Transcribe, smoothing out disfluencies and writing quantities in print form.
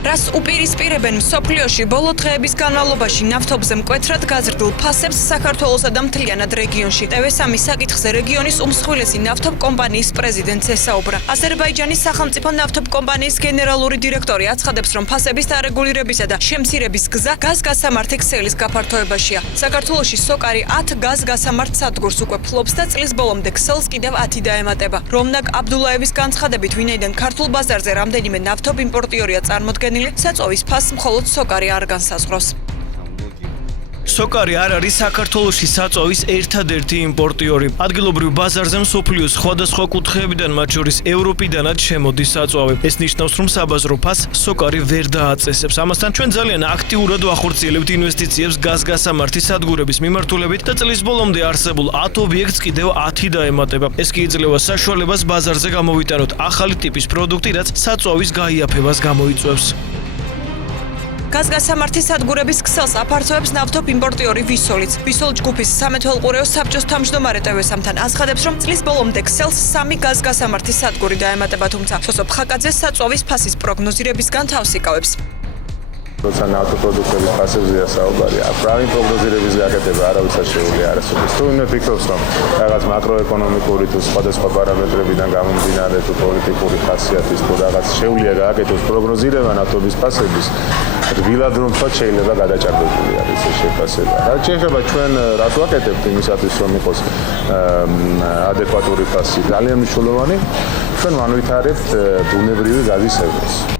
რას უპირისპირებენ მსოფლიოში ბოლო დღეების განმავლობაში ნავთობზე მკვეთრად გაზრდილ ფასებს საქართველოსა და მთლიანად რეგიონში. TV3 საკითხზე რეგიონის უმსხვილესი ნავთობ კომპანიის პრეზიდენტს ესაუბრა. აზერბაიჯანის სახელმწიფო ნავთობ კომპანიის გენერალური დირექტორი აცხადებს, რომ ფასების დარეგულირებისა და შემცირების გზა გაზგასამართი ქსელის გაფართოებაშია. საქართველოში სოკარი 10 გაზგასამართ სადგურს უკვე ფლობს და წლის ბოლომდე ქსელს კიდევ 10 დაემატება. რომნაკ აბდულაევის განცხადებით, ვინაიდან ქართულ ბაზარზე რამდენიმე ნავთობ იმპორტიორია წარმოდგენილი, საწოვის ფასს მხოლოდ სოკარი არ განსაზღვრავს. სოკარი არ არის საქართველოში საწოვის ერთადერთი იმპორტიორი. ადგილობრივ ბაზარზე მსოფლიოს სხვადასხვა კუთხეებიდან, მათ შორის ევროპიდანაც შემოდის საწვავი. ეს ნიშნავს, რომ საბაზრო ფასს სოკარი ვერ დააწესებს. ამასთან ჩვენ ძალიან აქტიურად ვახორციელებთ ინვესტიციებს გაზგასამართი სადგურების მიმართულებით და წლის ბოლომდე არსებულ 10 ობიექტს კიდევ 10 დაემატება. ეს კი იძლევა საშუალებას ბაზარზე გამოვიტანოთ ახალი ტიპის პროდუქტი, რაც საწვავის გაიაფებას გამოიწვევს. გაზგასამართი სადგურების ქსელს აფართოებს ნავთობ იმპორტიორი ვისოლიც. ვისოლ ჯგუფის სამეთვალყურეო საბჭოს თავმჯდომარე TV3-მთან აცხადებს, რომ წლის ბოლომდე ქსელს 3 გაზგასამართი სადგური დაემატება, თუმცა სოსო ფხაკაძე საწვავის ფასის პროგნოზირებისგან თავს იკავებს. როცა ნავთობპროდუქტების ფასებზეა საუბარი, აბრავი პროგნოზირების გაკეთება არავის არ შეუძლია არასოდეს. თუ ვინმე ფიქრობს, რომ რაღაც მაკროეკონომიკური თუ სხვადასხვა პარამეტრებიდან გამომდინარე თუ პოლიტიკური ხასიათის თუ რაღაც შეუძლია გააკეთოს პროგნოზირება ნავთობის ფასების, რბილად რომ თქვა შეიძლება გადაჭარბებული არის ეს შეფასება. რაც შეეხება ჩვენ რას ვაკეთებთ იმისათვის, რომ იყოს ადეკვატური ფასი, ძალიან მნიშვნელოვანი, ჩვენ ვანვითარებთ ბუნებრივი გაზის სევერს.